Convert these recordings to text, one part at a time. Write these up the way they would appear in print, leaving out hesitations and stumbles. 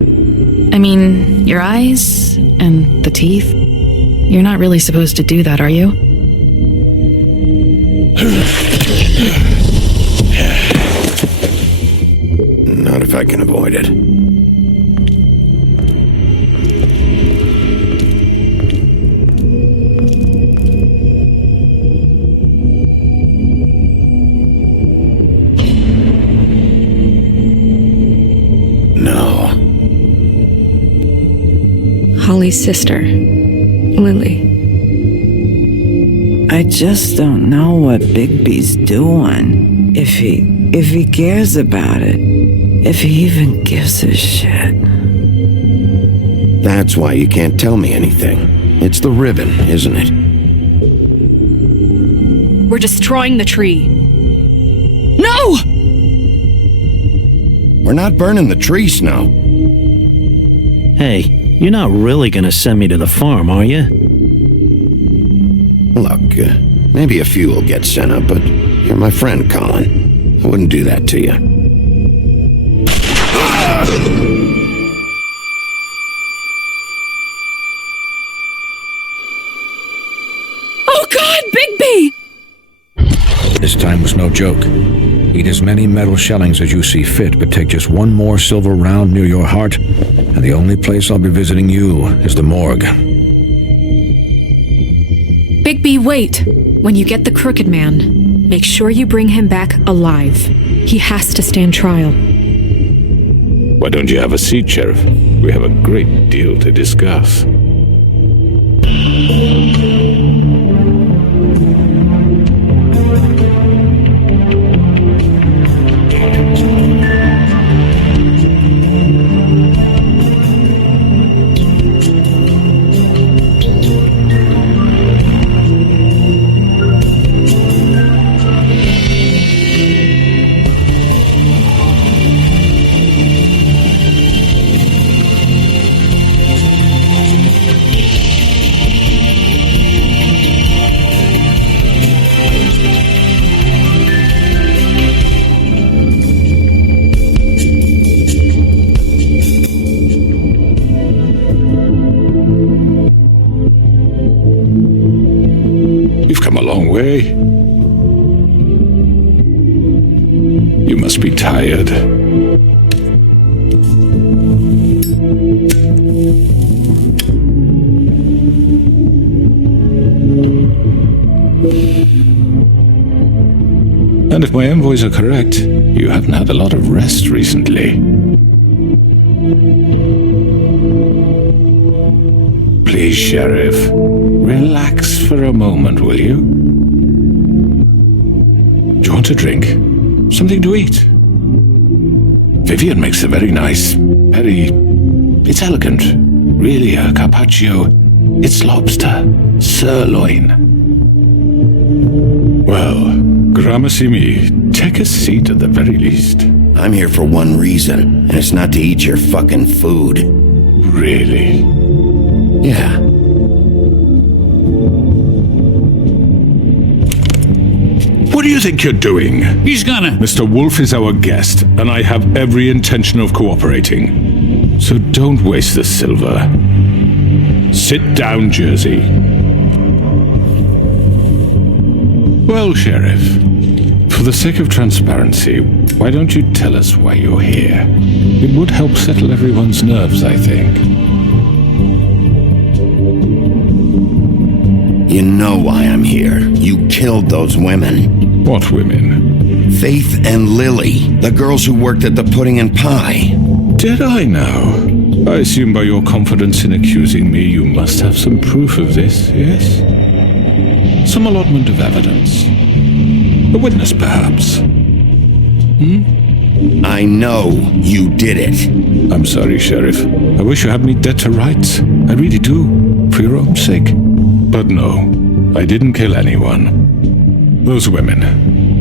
I mean, your eyes and the teeth. You're not really supposed to do that, are you? Not if I can avoid it. No. Holly's sister, Lily. I just don't know what Bigby's doing. If he cares about it. If he even gives a shit. That's why you can't tell me anything. It's the ribbon, isn't it? We're destroying the tree. No! We're not burning the tree, Snow. Hey, you're not really gonna send me to the farm, are you? Look, maybe a few will get sent up, but you're my friend, Colin. I wouldn't do that to you. Oh God, Bigby! This time was no joke. Eat as many metal shellings as you see fit, but take just one more silver round near your heart, and the only place I'll be visiting you is the morgue. Bigby, wait! When you get the Crooked Man, make sure you bring him back alive. He has to stand trial. Why don't you have a seat, Sheriff? We have a great deal to discuss. You've come a long way. You must be tired. And if my envoys are correct, you haven't had a lot of rest recently. Please, Sheriff, relax for a moment, will you? Do you want a drink? Something to eat? Vivian makes a very nice, it's elegant. Really a carpaccio. It's lobster, sirloin. Well, gramercy me, take a seat at the very least. I'm here for one reason, and it's not to eat your fucking food. Really? Yeah. What do you think you're doing? He's gonna... Mr. Wolf is our guest, and I have every intention of cooperating. So don't waste the silver. Sit down, Jersey. Well, Sheriff, for the sake of transparency, why don't you tell us why you're here? It would help settle everyone's nerves, I think. You know why I'm here. You killed those women. What women? Faith and Lily, the girls who worked at the Pudding and Pie. Did I now? I assume by your confidence in accusing me, you must have some proof of this, yes? Some allotment of evidence. A witness, perhaps. I know you did it. I'm sorry, Sheriff. I wish you had me dead to rights. I really do, for your own sake. But no, I didn't kill anyone. Those women,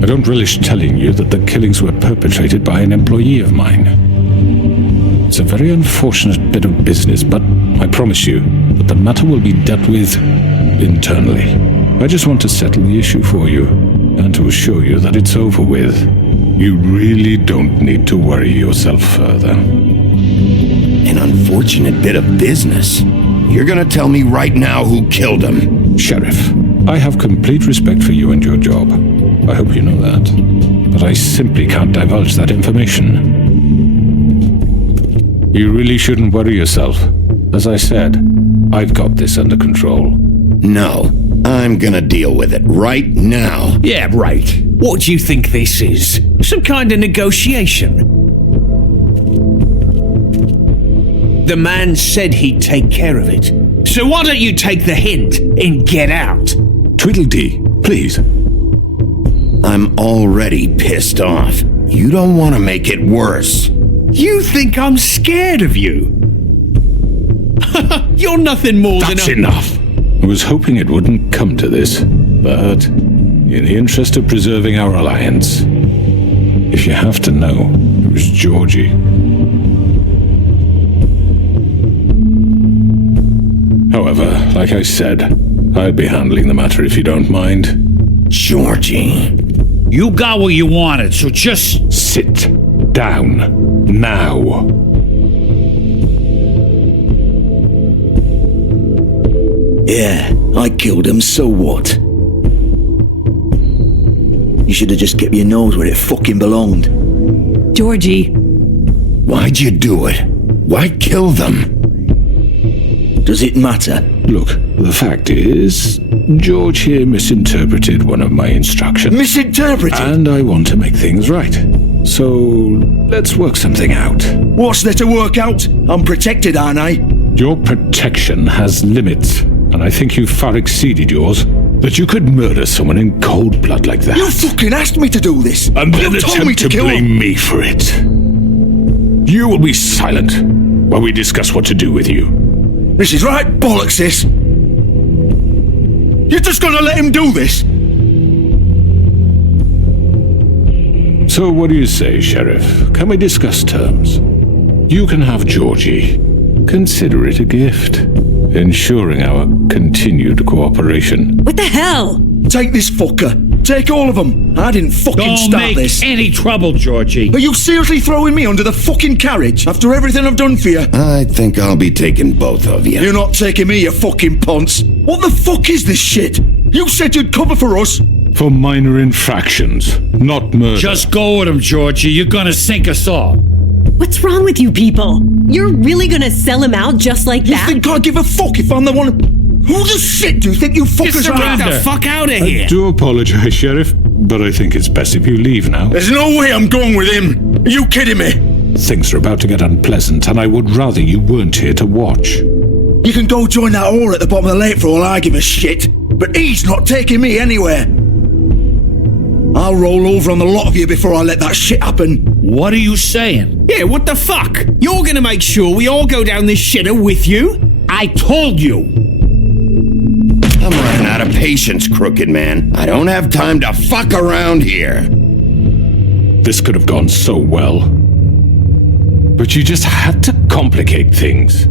I don't relish telling you that the killings were perpetrated by an employee of mine. It's a very unfortunate bit of business, but I promise you that the matter will be dealt with internally. I just want to settle the issue for you, and to assure you that it's over with. You really don't need to worry yourself further. an unfortunate bit of business. You're gonna tell me right now who killed him. Sheriff, I have complete respect for you and your job. I hope you know that. But I simply can't divulge that information. You really shouldn't worry yourself. As I said, I've got this under control. No, I'm gonna deal with it right now. Yeah, right. What do you think this is? Some kind of negotiation? The man said he'd take care of it. So why don't you take the hint and get out? Tweedledee, please. I'm already pissed off. You don't want to make it worse. You think I'm scared of you? You're nothing more That's than enough. I was hoping it wouldn't come to this, but in the interest of preserving our alliance, if you have to know, it was Georgie. However, like I said, I'll be handling the matter if you don't mind. Georgie. You got what you wanted, so just Sit down now. Yeah, I killed him, so what? You should have just kept your nose where it fucking belonged. Georgie, Why'd you do it? Why kill them? Does it matter? Look, the fact is, George here misinterpreted one of my instructions. Misinterpreted? And I want to make things right. So, let's work something out. What's there to work out? I'm protected, aren't I? Your protection has limits, and I think you've far exceeded yours. That you could murder someone in cold blood like that. You fucking asked me to do this! And then you told me attempt to kill him! blame me for it. You will be silent while we discuss what to do with you. This is right bollocks, this! You're just gonna let him do this? So what do you say, Sheriff? Can we discuss terms? You can have Georgie. Consider it a gift, ensuring our continued cooperation. what the hell? Take this fucker. Take all of them. I didn't fucking don't start make this. any trouble, Georgie. Are you seriously throwing me under the fucking carriage after everything I've done for you? I think I'll be taking both of you. You're not taking me, you fucking ponce. What the fuck is this shit? You said you'd cover for us. For minor infractions, not murder. Just go with him, Georgie. You're gonna sink us all. What's wrong with you people? You're really gonna sell him out just like You that? think I give a fuck if I'm the one? Who the shit do you think you fuckers are? Get the fuck out of here. I do apologize, Sheriff, but I think it's best if you leave now. There's no way I'm going with him. Are you kidding me? Things are about to get unpleasant, and I would rather you weren't here to watch. You can go join that whore at the bottom of the lake for all I give a shit. But he's not taking me anywhere. I'll roll over on the lot of you before I let that shit happen. What are you saying? Yeah, what the fuck? You're gonna make sure we all go down this shitter with you? I told you. I'm running out of patience, crooked man. I don't have time to fuck around here. This could have gone so well. But you just had to complicate things.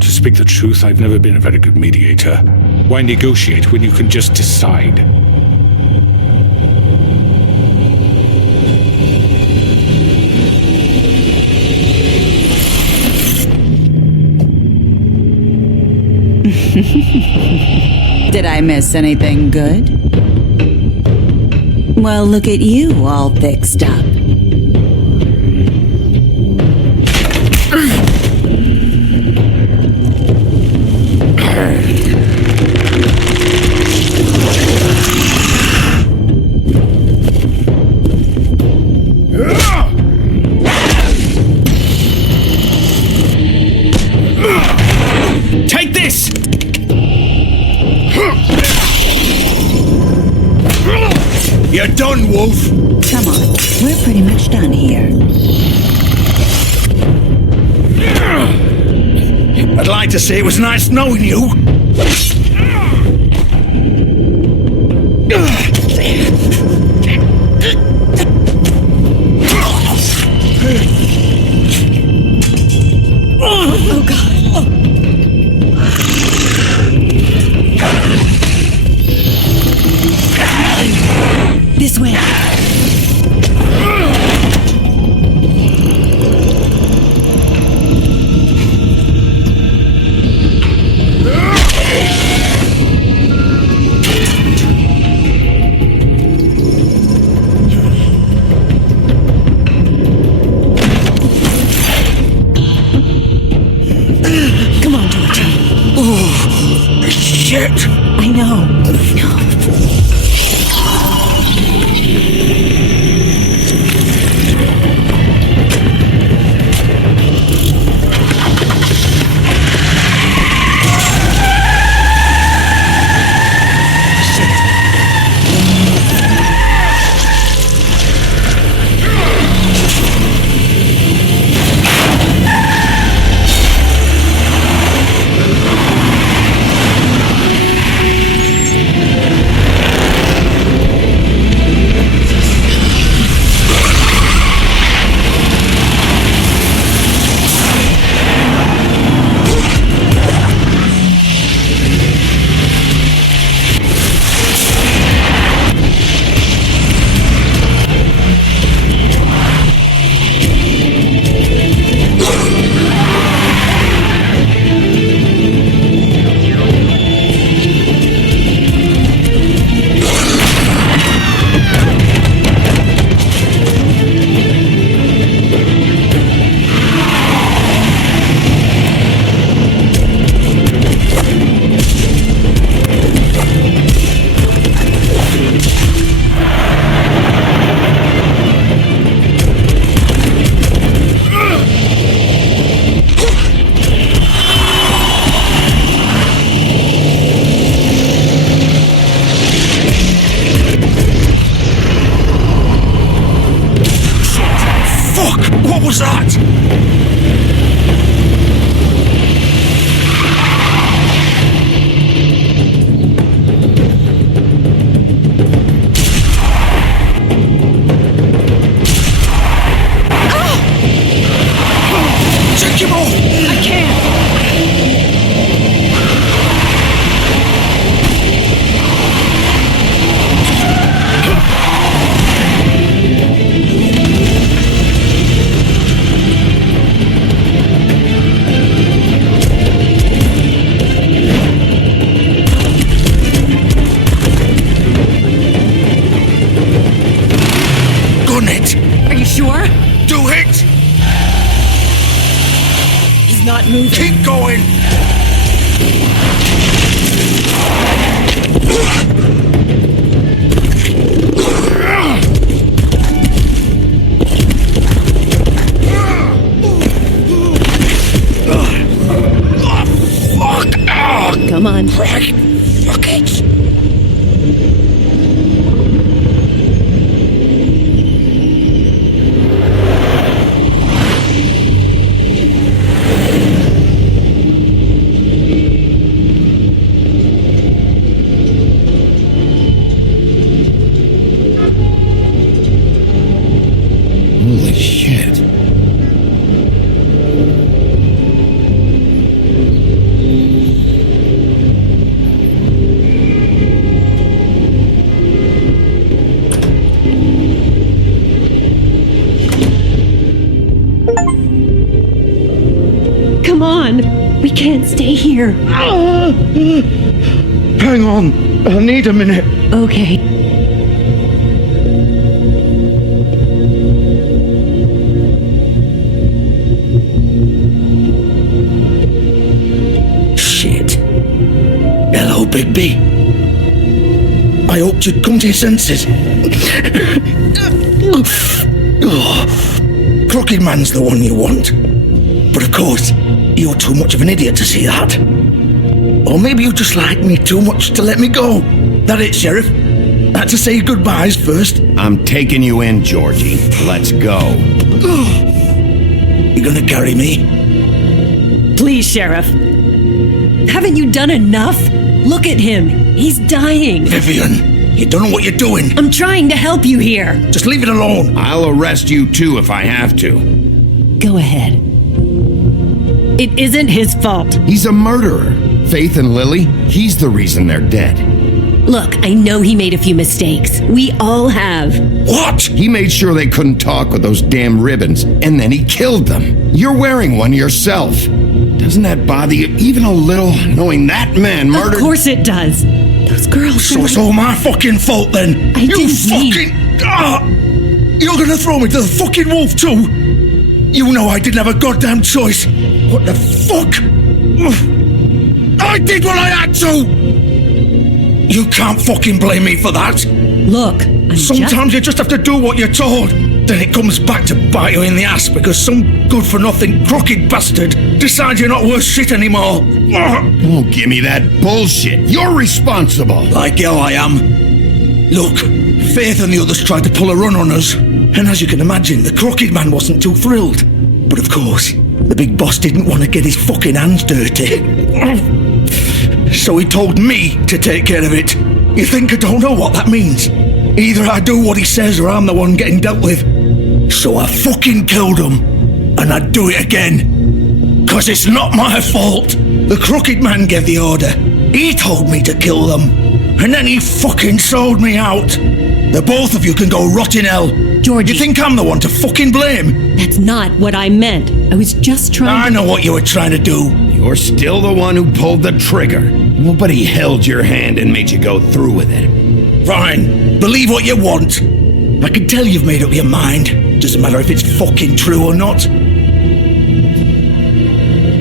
To speak the truth, I've never been a very good mediator. Why negotiate when you can just decide? Did I miss anything good? Well, look at you all fixed up. Take this! You're done, Wolf. Come on, we're pretty much done here. I'd like to say it was nice knowing you. Oh god. This way. Shit! I know. What was that? Take him off! I can't. Gun it! Are you sure? Do it! He's not moving. Keep going! Come on. Right. Fuck it! Holy shit. Come on. We can't stay here. Hang on. I need a minute. Okay. Shit. Hello, Bigby. I hoped you'd come to your senses. Crooked Man's the one you want. But of course, you're too much of an idiot to see that. Or maybe you just like me too much to let me go. That it, Sheriff? I had to say goodbyes first. I'm taking you in, Georgie. Let's go. You gonna carry me? Please, Sheriff. Haven't you done enough? Look at him. He's dying. Vivian, you don't know what you're doing. I'm trying to help you here. Just leave it alone. I'll arrest you too if I have to. Go ahead. It isn't his fault. He's a murderer. Faith and Lily, he's the reason they're dead. Look, I know he made a few mistakes. We all have. What? He made sure they couldn't talk with those damn ribbons, and then he killed them. You're wearing one yourself. Doesn't that bother you even a little, knowing that man murdered... Of course it does. Those girls... So it's all my fucking fault then? I didn't mean... You're gonna throw me to the fucking wolf too? You know I didn't have a goddamn choice. What the fuck? I did what I had to! You can't fucking blame me for that. Look, Sometimes you just have to do what you're told. Then it comes back to bite you in the ass because some good-for-nothing crooked bastard decides you're not worth shit anymore. Don't give me that bullshit. You're responsible. Like hell I am. Look, Faith and the others tried to pull a run on us. And as you can imagine, the crooked man wasn't too thrilled. But of course, the big boss didn't want to get his fucking hands dirty. So he told me to take care of it. You think I don't know what that means? Either I do what he says or I'm the one getting dealt with. So I fucking killed him. And I'd do it again. 'Cause it's not my fault. The crooked man gave the order. He told me to kill them. And then he fucking sold me out. The both of you can go rot in hell. Georgie. You think I'm the one to fucking blame? That's not what I meant. I was just trying I know what you were trying to do. You're still the one who pulled the trigger. Nobody held your hand and made you go through with it. Fine. Believe what you want. I can tell you've made up your mind. Doesn't matter if it's fucking true or not.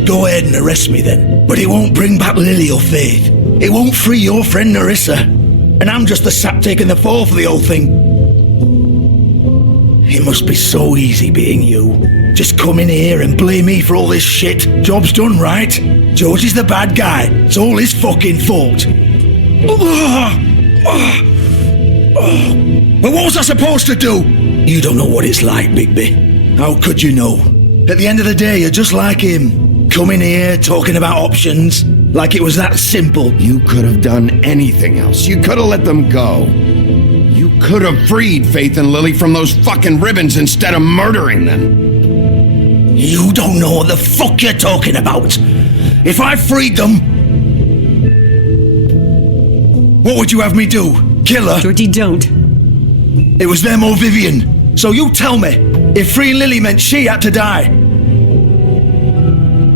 Go ahead and arrest me then. But it won't bring back Lily or Faith. It won't free your friend Narissa. And I'm just the sap taking the fall for the whole thing. It must be so easy being you. Just come in here and blame me for all this shit. Job's done, right? George is the bad guy. It's all his fucking fault. But what was I supposed to do? You don't know what it's like, Bigby. How could you know? At the end of the day, you're just like him. Coming here, talking about options, like it was that simple. You could have done anything else. You could have let them go. You could have freed Faith and Lily from those fucking ribbons instead of murdering them. You don't know what the fuck you're talking about. If I freed them... What would you have me do? Kill her? Georgie, don't. It was them or Vivian. So you tell me, if freeing Lily meant she had to die,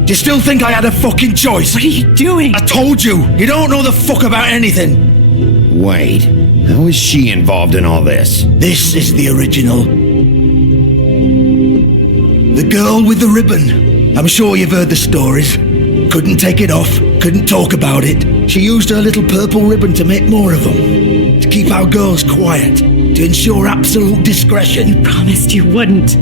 do you still think I had a fucking choice? What are you doing? I told you, you don't know the fuck about anything. Wait, how is she involved in all this? This is the original. The girl with the ribbon. I'm sure you've heard the stories. Couldn't take it off, couldn't talk about it. She used her little purple ribbon to make more of them. To keep our girls quiet. To ensure absolute discretion. You promised you wouldn't.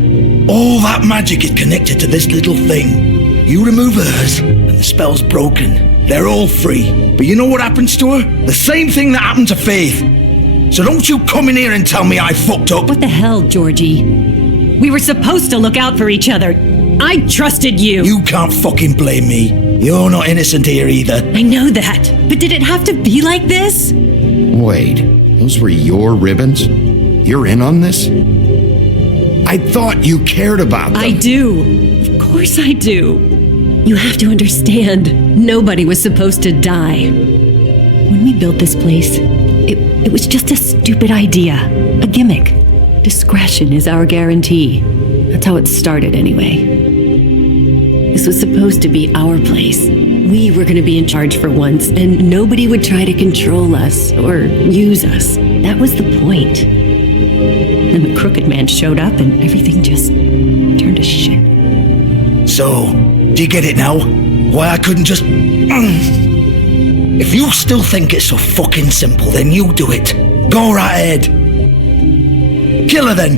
All that magic is connected to this little thing. You remove hers, and the spell's broken. They're all free. But you know what happens to her? The same thing that happened to Faith. So don't you come in here and tell me I fucked up. What the hell, Georgie? We were supposed to look out for each other. I trusted you. You can't fucking blame me. You're not innocent here either. I know that. But did it have to be like this? Wait, those were your ribbons? You're in on this? I thought you cared about them. I do. Of course I do. You have to understand, nobody was supposed to die. When we built this place, it was just a stupid idea, a gimmick. Discretion is our guarantee. That's how it started anyway. This was supposed to be our place. We were going to be in charge for once, and nobody would try to control us or use us. That was the point. Then the crooked man showed up and everything just turned to shit. So, do you get it now? Why I couldn't just... If you still think it's so fucking simple, then you do it. Go right ahead. Kill her then.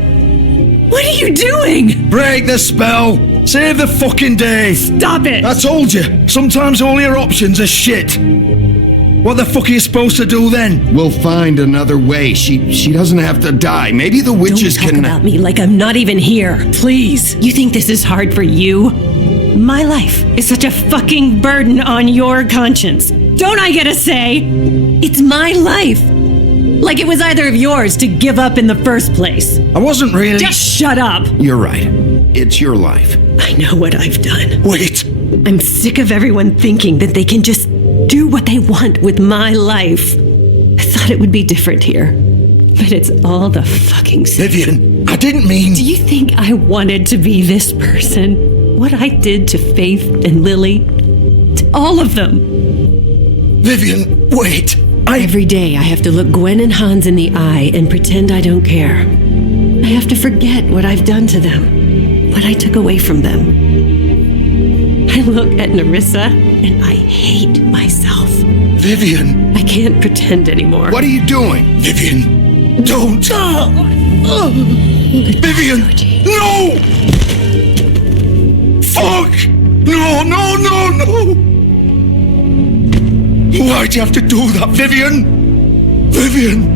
What are you doing? Break the spell. Save the fucking day. Stop it. I told you. Sometimes all your options are shit. What the fuck are you supposed to do then? We'll find another way. She doesn't have to die. Maybe the witches Don't talk about me like I'm not even here. Please. You think this is hard for you? My life is such a fucking burden on your conscience. Don't I get a say? It's my life. Like it was either of yours to give up in the first place. I wasn't really... Just shut up. You're right. It's your life. I know what I've done. Wait. I'm sick of everyone thinking that they can just do what they want with my life. I thought it would be different here. But it's all the fucking same. Vivian, I didn't mean... Do you think I wanted to be this person? What I did to Faith and Lily? To all of them. Vivian, wait. Every day I have to look Gwen and Hans in the eye and pretend I don't care. I have to forget what I've done to them. What I took away from them. I look at Narissa and I hate myself. Vivian! I can't pretend anymore. What are you doing? Vivian! Don't! Vivian! No! Fuck! No, no, no, no! Why'd you have to do that, Vivian? Vivian!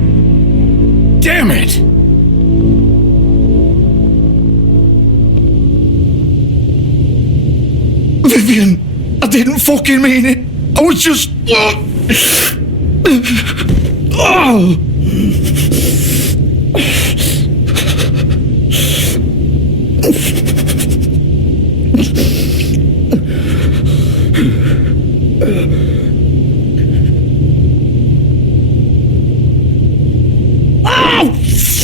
Damn it! Vivian! I didn't fucking mean it! I was just... Oh!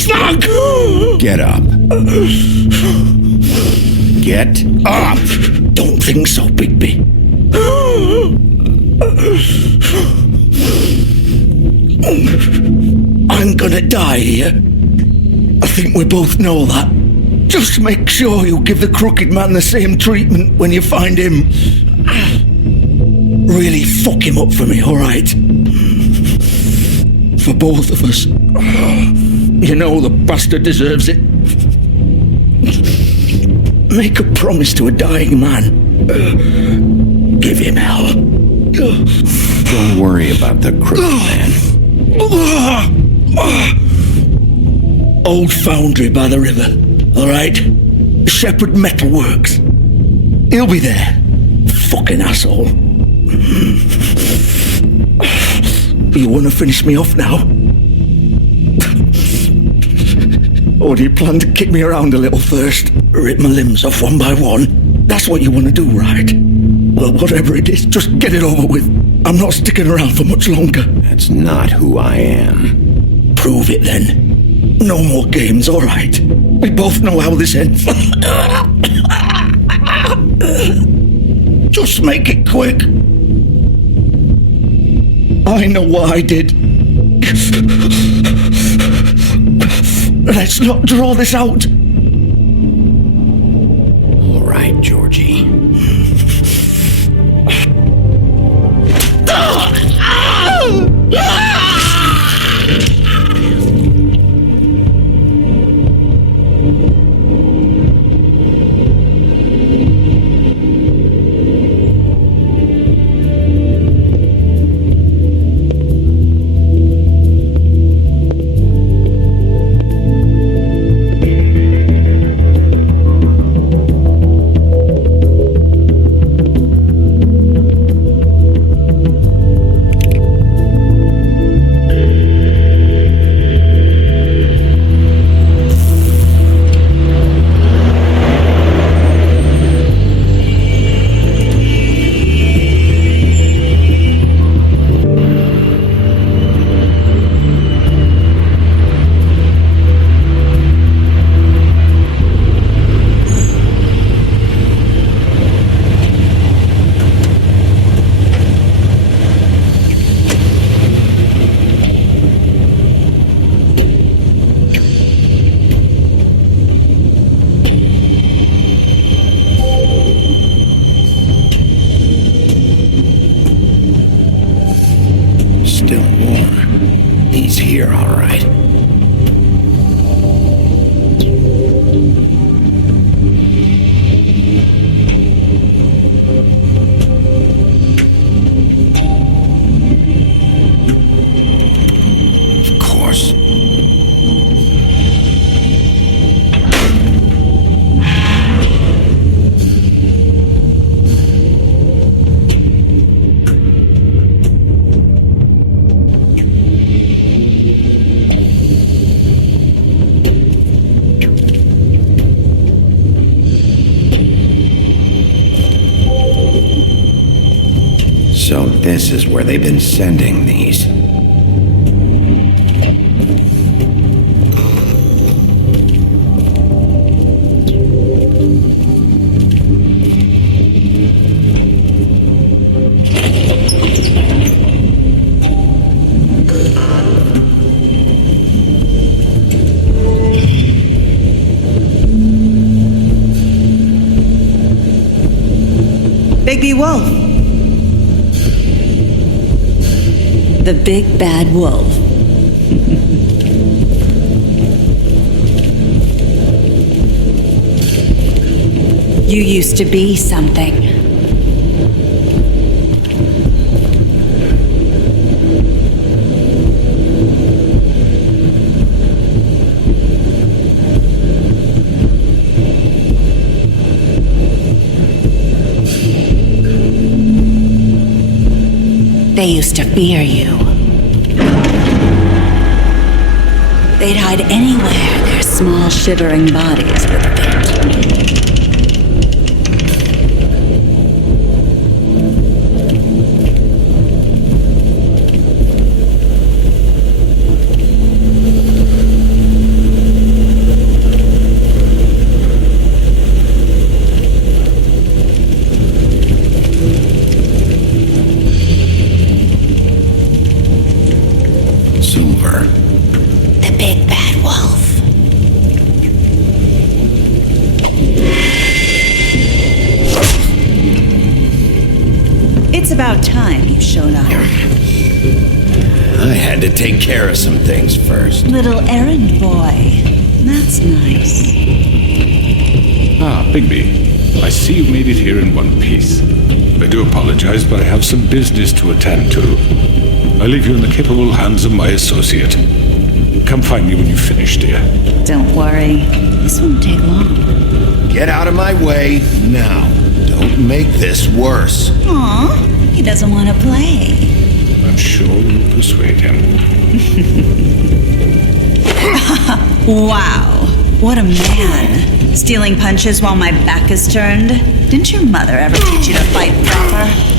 Fuck! Get up. Get up! Don't think so, Bigby. I'm gonna die here. I think we both know that. Just make sure you give the crooked man the same treatment when you find him. Really fuck him up for me, alright? For both of us. You know the bastard deserves it. Make a promise to a dying man. Give him hell. Don't worry about the crooked man. Old foundry by the river, alright? Shepherd Metalworks. He'll be there. Fucking asshole. You wanna finish me off now? Or do you plan to kick me around a little first? Rip my limbs off one by one? That's what you want to do, right? Well, whatever it is, just get it over with. I'm not sticking around for much longer. That's not who I am. Prove it then. No more games, all right? We both know how this ends. Just make it quick. I know what I did. Let's not draw this out. All right, Georgie. Still warm. He's here, all right. Of course. So this is where they've been sending these. Bigby Wolf. The big bad wolf. You used to be something. They used to fear you. They'd hide anywhere their small shivering bodies would fit. Silver. The big bad wolf. It's about time you showed up. I had to take care of some things first. Little errand boy. That's nice. Ah, Bigby. I see you made it here in one piece. I do apologize, but I have some business to attend to. I leave you in the capable hands of my associate. Come find me when you finish, dear. Don't worry. This won't take long. Get out of my way now. Don't make this worse. Aw, he doesn't want to play. I'm sure you'll persuade him. Wow, what a man. Stealing punches while my back is turned. Didn't your mother ever teach you to fight proper?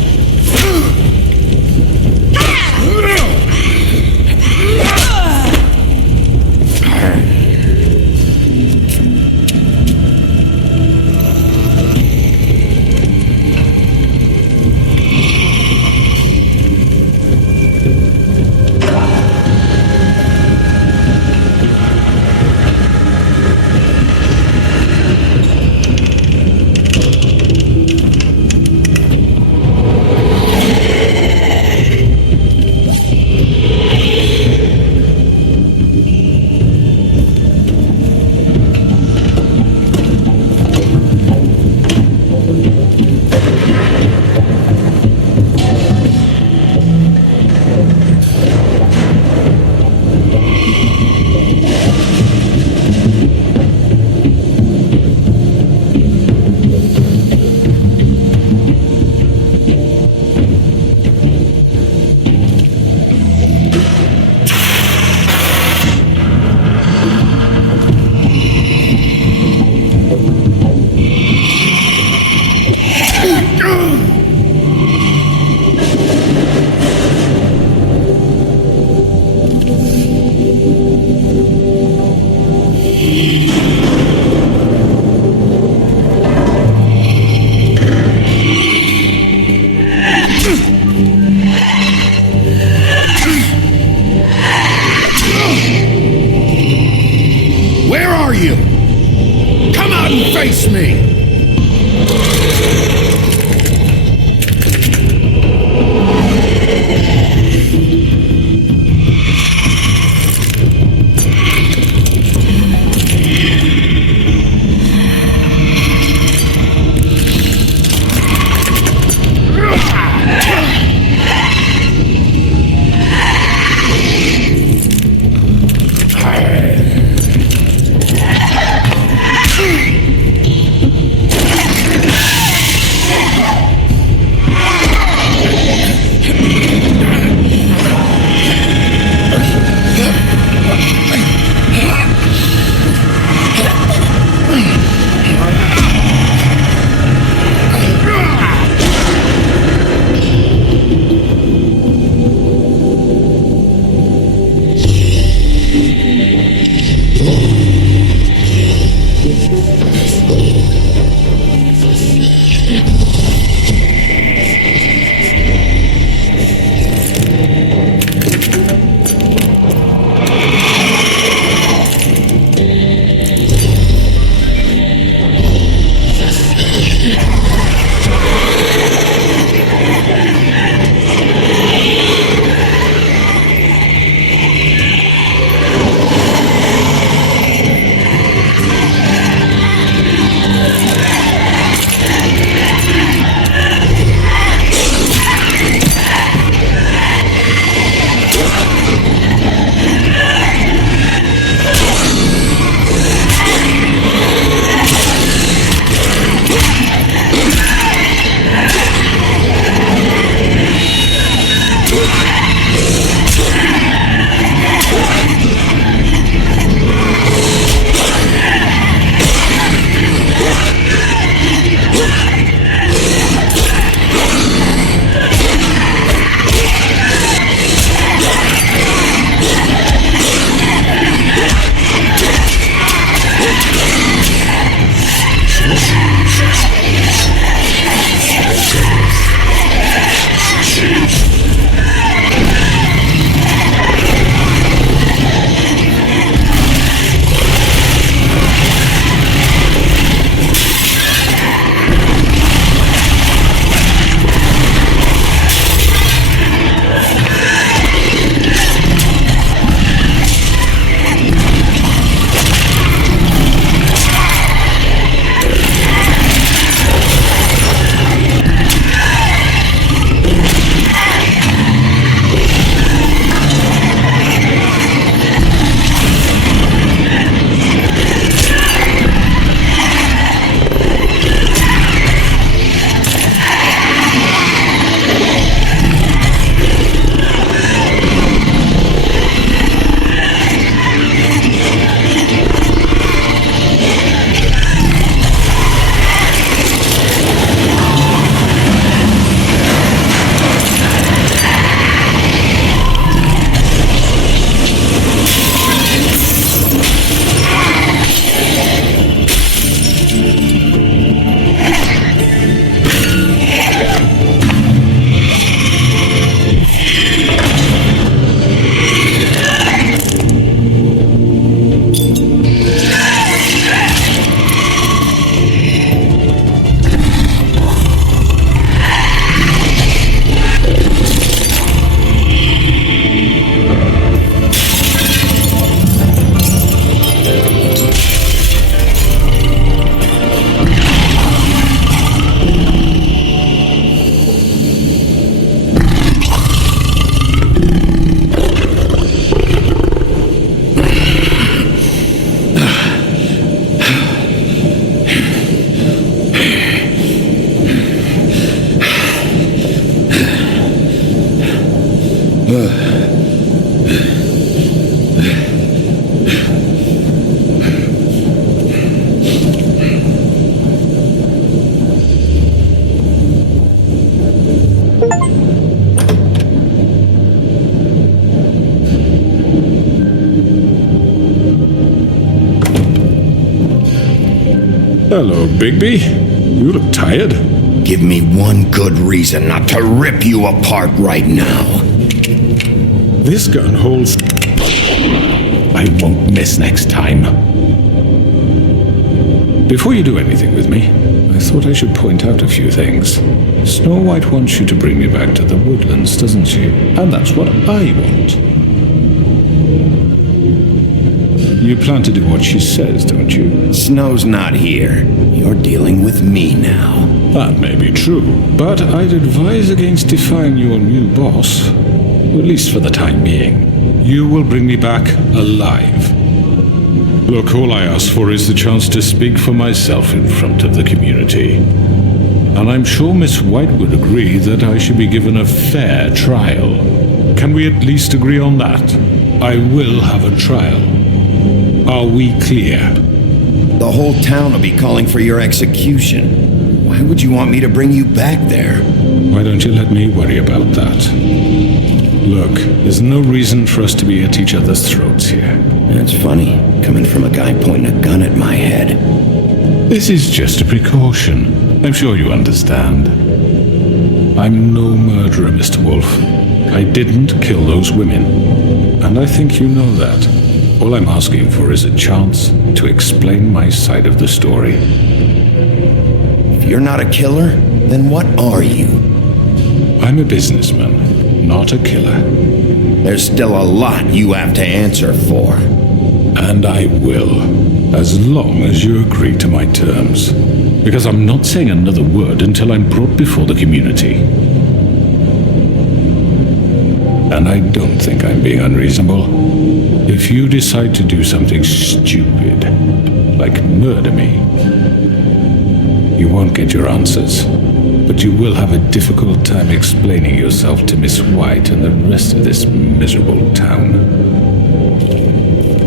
Hello, Bigby. You look tired. Give me one good reason not to rip you apart right now. This gun holds... I won't miss next time. Before you do anything with me, I thought I should point out a few things. Snow White wants you to bring me back to the woodlands, doesn't she? And that's what I want. You plan to do what she says, don't you? Snow's not here. You're dealing with me now. That may be true, but I'd advise against defying your new boss. At least for the time being. You will bring me back alive. Look, all I ask for is the chance to speak for myself in front of the community. And I'm sure Miss White would agree that I should be given a fair trial. Can we at least agree on that? I will have a trial. Are we clear? The whole town will be calling for your execution. Why would you want me to bring you back there? Why don't you let me worry about that? Look, there's no reason for us to be at each other's throats here. That's funny, coming from a guy pointing a gun at my head. This is just a precaution. I'm sure you understand. I'm no murderer, Mr. Wolf. I didn't kill those women. And I think you know that. All I'm asking for is a chance to explain my side of the story. If you're not a killer, then what are you? I'm a businessman, not a killer. There's still a lot you have to answer for. And I will, as long as you agree to my terms. Because I'm not saying another word until I'm brought before the community. And I don't think I'm being unreasonable. If you decide to do something stupid, like murder me, you won't get your answers. But you will have a difficult time explaining yourself to Miss White and the rest of this miserable town.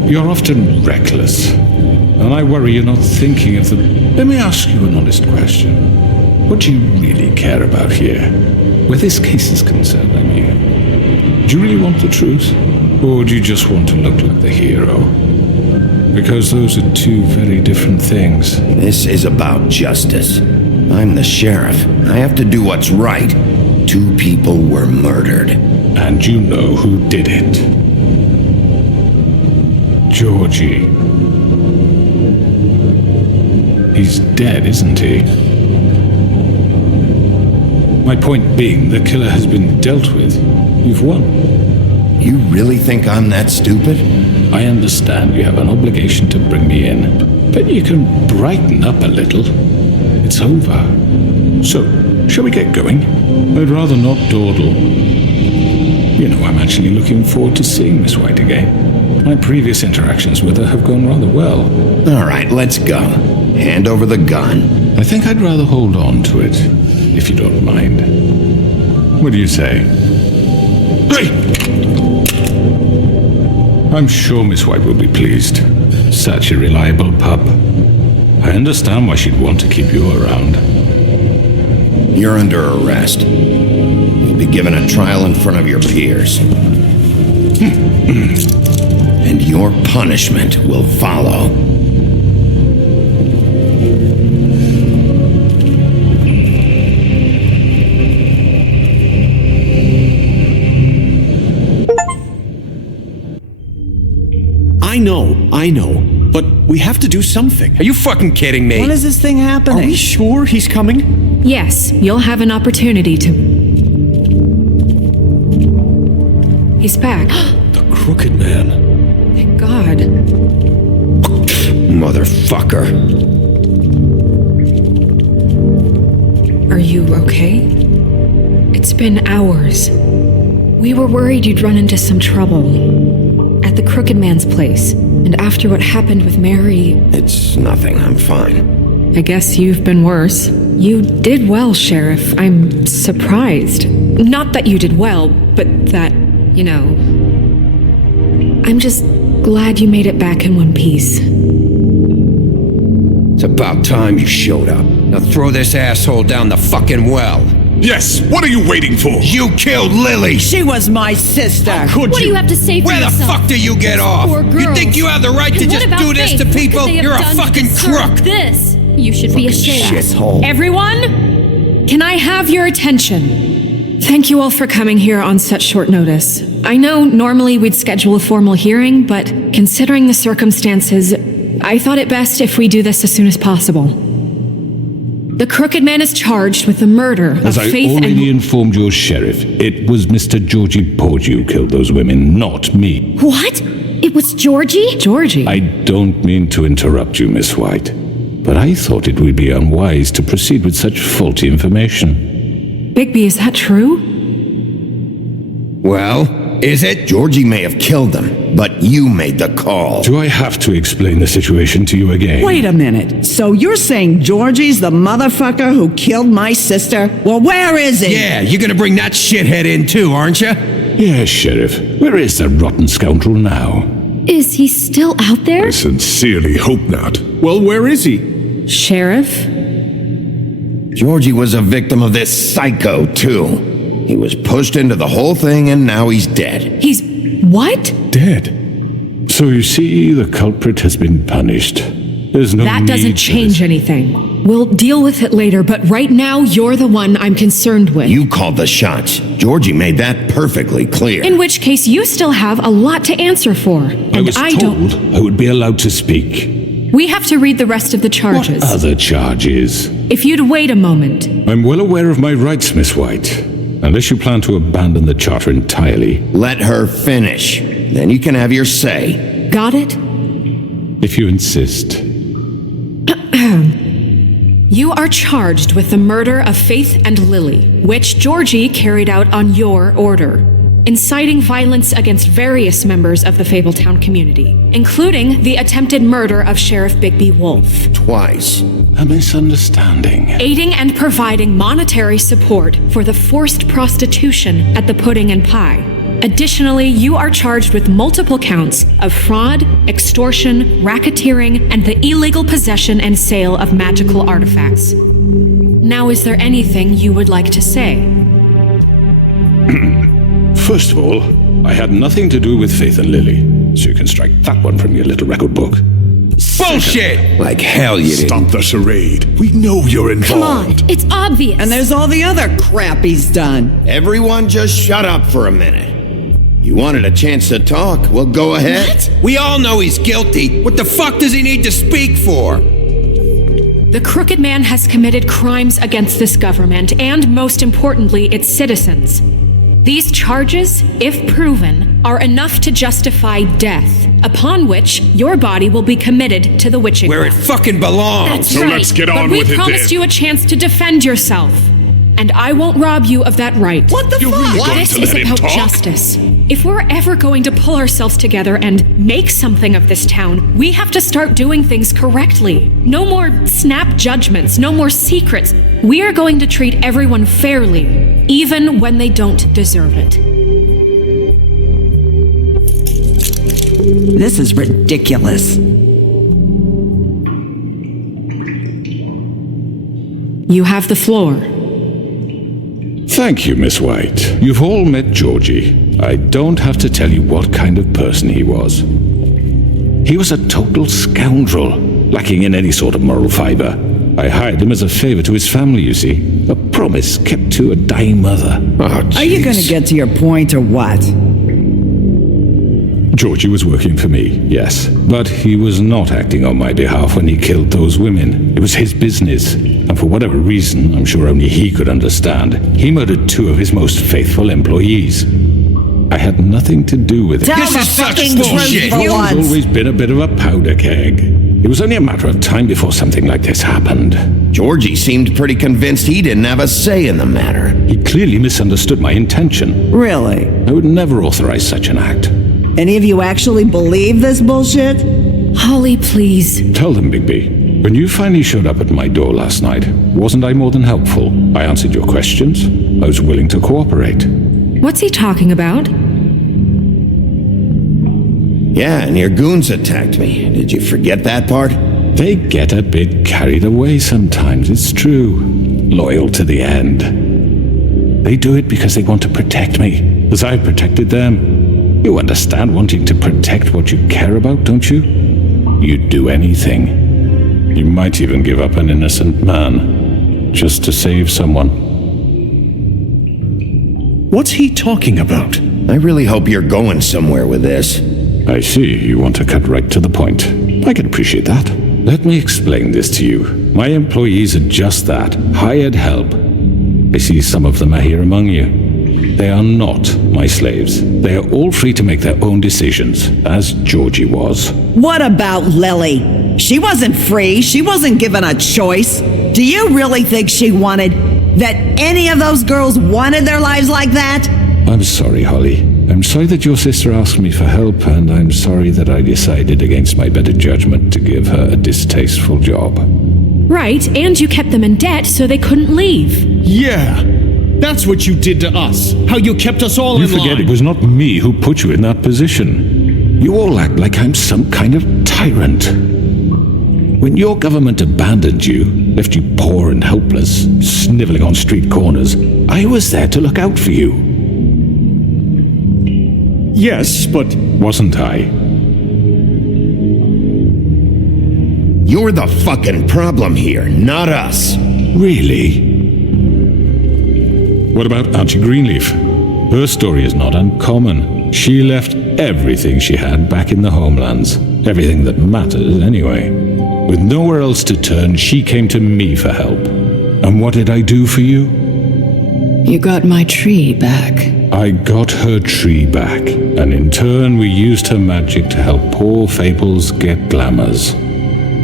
You're often reckless, and I worry you're not thinking of the... Let me ask you an honest question. What do you really care about here? Where this case is concerned, I mean. Do you really want the truth? Or do you just want to look like the hero? Because those are two very different things. This is about justice. I'm the sheriff. I have to do what's right. 2 people were murdered. And you know who did it. Georgie. He's dead, isn't he? My point being, the killer has been dealt with. You've won. You really think I'm that stupid? I understand you have an obligation to bring me in, but you can brighten up a little. It's over. So, shall we get going? I'd rather not dawdle. You know, I'm actually looking forward to seeing Miss White again. My previous interactions with her have gone rather well. All right, let's go. Hand over the gun. I think I'd rather hold on to it, if you don't mind. What do you say? Hey! I'm sure Miss White will be pleased. Such a reliable pup. I understand why she'd want to keep you around. You're under arrest. You'll be given a trial in front of your peers. And your punishment will follow. I know, but we have to do something. Are you fucking kidding me? When is this thing happening? Are we sure he's coming? Yes, you'll have an opportunity to... He's back. The Crooked Man. Thank God. Motherfucker. Are you okay? It's been hours. We were worried you'd run into some trouble. At the Crooked Man's place. And after what happened with Mary... It's nothing, I'm fine. I guess you've been worse. You did well, Sheriff. I'm surprised. Not that you did well, but that, you know... I'm just glad you made it back in one piece. It's about time you showed up. Now throw this asshole down the fucking well. Yes, what are you waiting for? You killed Lily! She was my sister. What do you have to say for Where the yourself? fuck do you get off? Poor You think girls. you have the right to And just what do about this Faith? to What could people? they have You're a done to fucking deserve crook! This. You should be ashamed. Shithole. Everyone, can I have your attention? Thank you all for coming here on such short notice. I know normally we'd schedule a formal hearing, but considering the circumstances, I thought it best if we do this as soon as possible. The Crooked Man is charged with the murder As of I Faith already informed your sheriff, it was Mr. Georgie Porgy who killed those women, not me. What? It was Georgie? Georgie? I don't mean to interrupt you, Miss White, but I thought it would be unwise to proceed with such faulty information. Bigby, is that true? Well, is it? Georgie may have killed them, but you made the call. Do I have to explain the situation to you again? Wait a minute. So you're saying Georgie's the motherfucker who killed my sister? Well, where is he? Yeah, you're gonna bring that shithead in too, aren't you? Yes, Sheriff. Where is the rotten scoundrel now? Is he still out there? I sincerely hope not. Well, where is he? Sheriff? Georgie was a victim of this psycho, too. He was pushed into the whole thing and now he's dead. He's... what? Dead. So you see, the culprit has been punished. There's no That doesn't need for change this. anything. We'll deal with it later, but right now you're the one I'm concerned with. You called the shots. Georgie made that perfectly clear. In which case you still have a lot to answer for. And I was don't. told I would be allowed to speak. We have to read the rest of the charges. What other charges? If you'd wait a moment. I'm well aware of my rights, Miss White. Unless you plan to abandon the charter entirely. Let her finish. Then you can have your say. Got it? If you insist. You are charged with the murder of Faith and Lily, which Georgie carried out on your order, inciting violence against various members of the Fabletown community, including the attempted murder of Sheriff Bigby Wolf. Twice. A misunderstanding. Aiding and providing monetary support for the forced prostitution at the Pudding and Pie. Additionally, you are charged with multiple counts of fraud, extortion, racketeering, and the illegal possession and sale of magical artifacts. Now, is there anything you would like to say? First of all, I had nothing to do with Faith and Lily, so you can strike that one from your little record book. Bullshit! Like hell you did. Stop the charade. We know you're involved. Come on, it's obvious. And there's all the other crap he's done. Everyone just shut up for a minute. You wanted a chance to talk, well go ahead. What? We all know he's guilty. What the fuck does he need to speak for? The Crooked Man has committed crimes against this government and, most importantly, its citizens. These charges, if proven, are enough to justify death, upon which your body will be committed to the witching Where it ground. fucking belongs. That's So right. let's get on but with we it promised then. you a chance to defend yourself, and I won't rob you of that right. What the You're fuck? really going This to is let him about talk? justice. If we're ever going to pull ourselves together and make something of this town, we have to start doing things correctly. No more snap judgments, no more secrets. We are going to treat everyone fairly, even when they don't deserve it. This is ridiculous. You have the floor. Thank you, Miss White. You've all met Georgie. I don't have to tell you what kind of person he was. He was a total scoundrel, lacking in any sort of moral fiber. I hired him as a favor to his family, you see. A promise kept to a dying mother. Are you going to get to your point or what? Georgie was working for me, yes. But he was not acting on my behalf when he killed those women. It was his business. And for whatever reason, I'm sure only he could understand, he murdered 2 of his most faithful employees. I had nothing to do with it. Tell This the is such fucking bullshit. truth for He's once. always been a bit of a powder keg. It was only a matter of time before something like this happened. Georgie seemed pretty convinced he didn't have a say in the matter. He clearly misunderstood my intention. Really? I would never authorize such an act. Any of you actually believe this bullshit? Holly, please. Tell them, Bigby. When you finally showed up at my door last night, wasn't I more than helpful? I answered your questions. I was willing to cooperate. What's he talking about? Yeah, and your goons attacked me. Did you forget that part? They get a bit carried away sometimes, it's true. Loyal to the end. They do it because they want to protect me, as I've protected them. You understand wanting to protect what you care about, don't you? You'd do anything. You might even give up an innocent man, just to save someone. What's he talking about? I really hope you're going somewhere with this. I see you want to cut right to the point. I can appreciate that. Let me explain this to you. My employees are just that, hired help. I see some of them are here among you. They are not my slaves. They are all free to make their own decisions, as Georgie was. What about Lily? She wasn't free. She wasn't given a choice. Do you really think she wanted that any of those girls wanted their lives like that? I'm sorry, Holly. I'm sorry that your sister asked me for help, and I'm sorry that I decided against my better judgment to give her a distasteful job. Right, and you kept them in debt so they couldn't leave. Yeah, that's what you did to us. How you kept us all in line. You forget it was not me who put you in that position. You all act like I'm some kind of tyrant. When your government abandoned you, left you poor and helpless, sniveling on street corners, I was there to look out for you. Yes, but... Wasn't I? You're the fucking problem here, not us. Really? What about Auntie Greenleaf? Her story is not uncommon. She left everything she had back in the homelands. Everything that matters, anyway. With nowhere else to turn, she came to me for help. And what did I do for you? You got my tree back. I got her tree back, and in turn we used her magic to help poor Fables get glamours.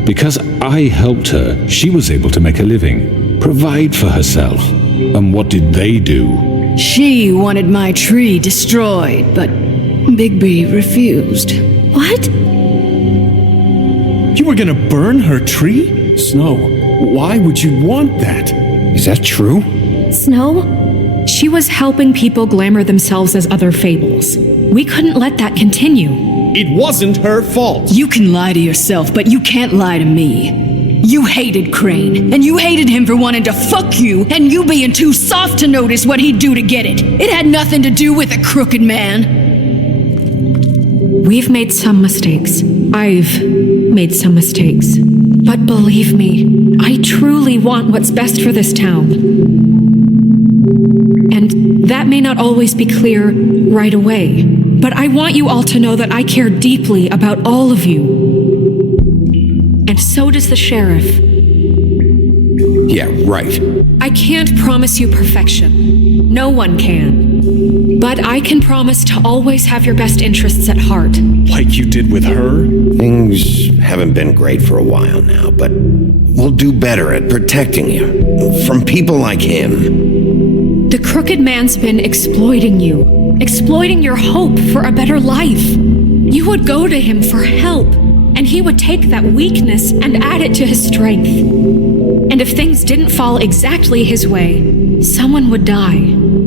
Because I helped her, she was able to make a living, provide for herself. And what did they do? She wanted my tree destroyed, but Bigby refused. What? You were gonna burn her tree? Snow, why would you want that? Is that true? Snow? She was helping people glamour themselves as other Fables. We couldn't let that continue. It wasn't her fault. You can lie to yourself, but you can't lie to me. You hated Crane, and you hated him for wanting to fuck you, and you being too soft to notice what he'd do to get it. It had nothing to do with a crooked man. We've made some mistakes. I've made some mistakes. But believe me, I truly want what's best for this town. And that may not always be clear right away, but I want you all to know that I care deeply about all of you. And so does the sheriff. Yeah, right. I can't promise you perfection. No one can. But I can promise to always have your best interests at heart. Like you did with her? Things haven't been great for a while now, but we'll do better at protecting you from people like him. The crooked man's been exploiting you, exploiting your hope for a better life. You would go to him for help, and he would take that weakness and add it to his strength. And if things didn't fall exactly his way, someone would die.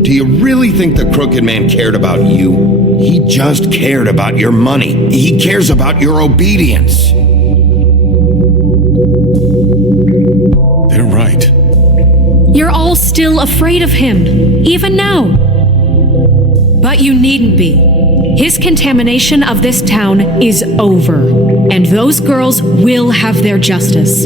Do you really think the crooked man cared about you? He just cared about your money. He cares about your obedience. They're right. You're all still afraid of him, even now. But you needn't be. His contamination of this town is over, and those girls will have their justice.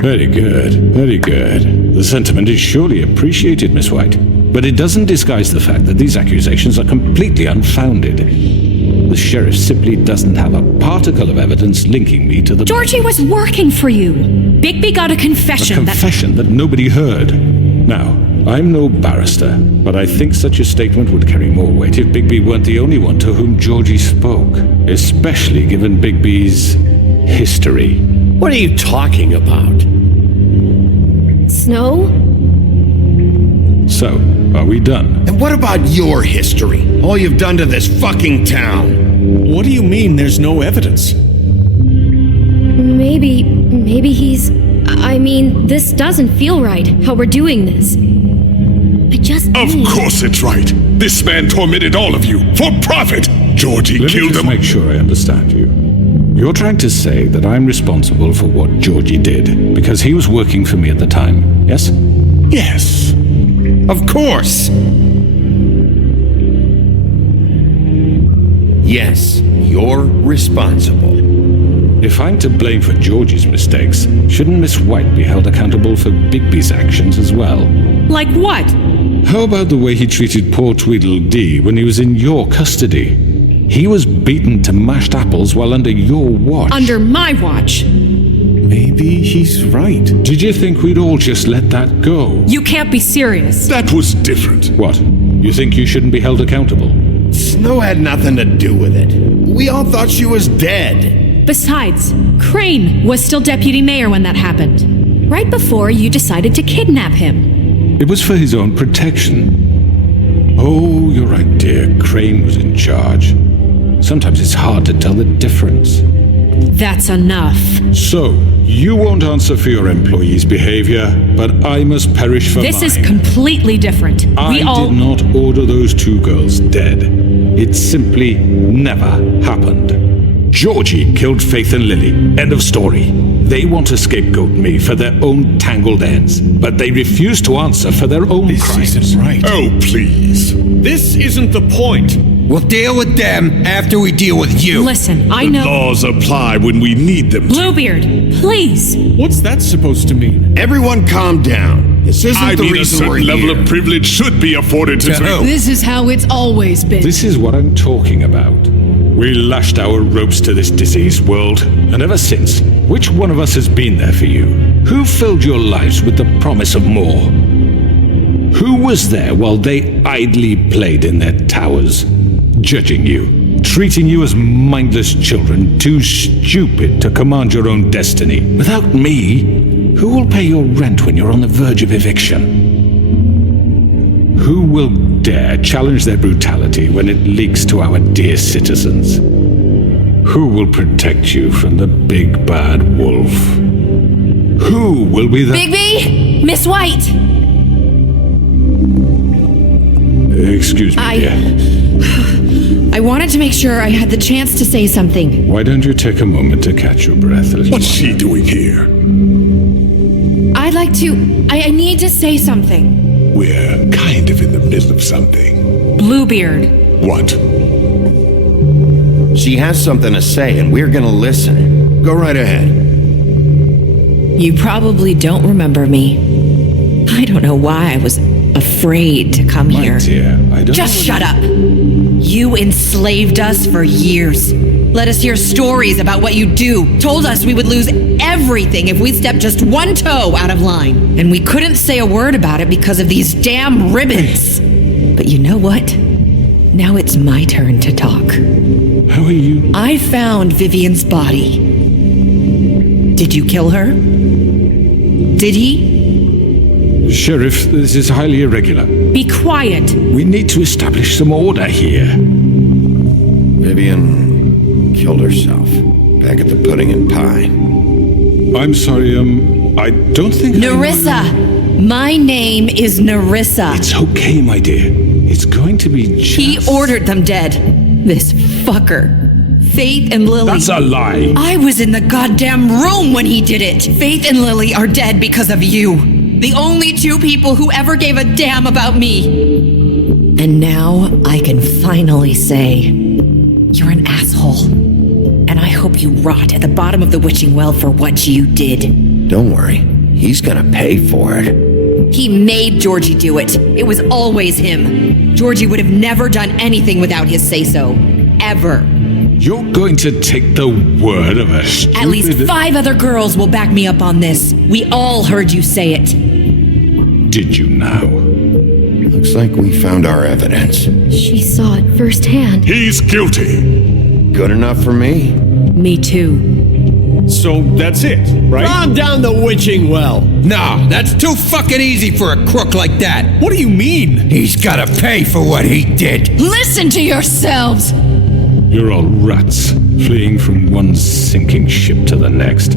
Very good, very good. The sentiment is surely appreciated, Miss White. But it doesn't disguise the fact that these accusations are completely unfounded. The sheriff simply doesn't have a particle of evidence linking me to the... Georgie was working for you. Bigby got a confession. A confession that nobody heard. Now, I'm no barrister, but I think such a statement would carry more weight if Bigby weren't the only one to whom Georgie spoke, especially given Bigby's history. What are you talking about? Snow? So, are we done? And what about your history? All you've done to this fucking town? What do you mean there's no evidence? Maybe he's... I mean, this doesn't feel right, how we're doing this. Of course it's right. This man tormented all of you for profit. Georgie killed him. Let me just make sure I understand you. You're trying to say that I'm responsible for what Georgie did because he was working for me at the time, yes? Yes. Of course. Yes, you're responsible. If I'm to blame for Georgie's mistakes, shouldn't Miss White be held accountable for Bigby's actions as well? Like what? How about the way he treated poor Tweedledee when he was in your custody? He was beaten to mashed apples while under your watch. Under my watch. Maybe he's right. Did you think we'd all just let that go? You can't be serious. That was different. What? You think you shouldn't be held accountable? Snow had nothing to do with it. We all thought she was dead. Besides, Crane was still deputy mayor when that happened. Right before you decided to kidnap him. It was for his own protection. Oh, you're right, dear. Crane was in charge. Sometimes it's hard to tell the difference. That's enough. So, you won't answer for your employees' behavior, but I must perish for This mine. is completely different. I did not order those 2 girls dead. It simply never happened. Georgie killed Faith and Lily. End of story. They want to scapegoat me for their own tangled ends, but they refuse to answer for their own crimes. This isn't right. Oh, please. This isn't the point. We'll deal with them after we deal with you. Listen, I The know. laws apply when we need them to. Bluebeard, please. What's that supposed to mean? Everyone calm down. This isn't I the mean, a reason we're certain level here. of privilege should be afforded to who? This is how it's always been. This is what I'm talking about. We lashed our ropes to this diseased world, and ever since, which one of us has been there for you? Who filled your lives with the promise of more? Who was there while they idly played in their towers, judging you, treating you as mindless children, too stupid to command your own destiny? Without me, who will pay your rent when you're on the verge of eviction? Who will dare challenge their brutality when it leaks to our dear citizens? Who will protect you from the big bad wolf? Who will be the... Bigby! Miss White! Excuse me, dear. I wanted to make sure I had the chance to say something. Why don't you take a moment to catch your breath a little What's more? she doing here? I'd like to... I need to say something. We're kind of in the midst of something. Bluebeard. What? She has something to say, and we're gonna listen. Go right ahead. You probably don't remember me. I don't know why I was afraid to come here. Dear, I don't... Just shut up. You enslaved us for years. Let us hear stories about what you do. Told us we would lose everything if we stepped just one toe out of line. And we couldn't say a word about it because of these damn ribbons. But you know what? Now it's my turn to talk. How are you? I found Vivian's body. Did you kill her? Did he? Sheriff, this is highly irregular. Be quiet. We need to establish some order here. Vivian killed herself back at the Pudding and Pie. I'm sorry, I don't think... Nerissa! My name is Nerissa. It's okay, my dear. It's going to be just... He ordered them dead. This fucker. Faith and Lily. That's a lie. I was in the goddamn room when he did it. Faith and Lily are dead because of you. The only 2 people who ever gave a damn about me. And now I can finally say, you're an asshole. And I hope you rot at the bottom of the witching well for what you did. Don't worry. He's gonna pay for it. He made Georgie do it. It was always him. Georgie would have never done anything without his say-so. Ever. You're going to take the word of a stupid... At least 5 other girls will back me up on this. We all heard you say it. Did you now? Looks like we found our evidence. She saw it firsthand. He's guilty. Good enough for me. Me too. So that's it, right? Calm down the witching well. No, that's too fucking easy for a crook like that. What do you mean? He's gotta pay for what he did. Listen to yourselves! You're all rats, fleeing from one sinking ship to the next.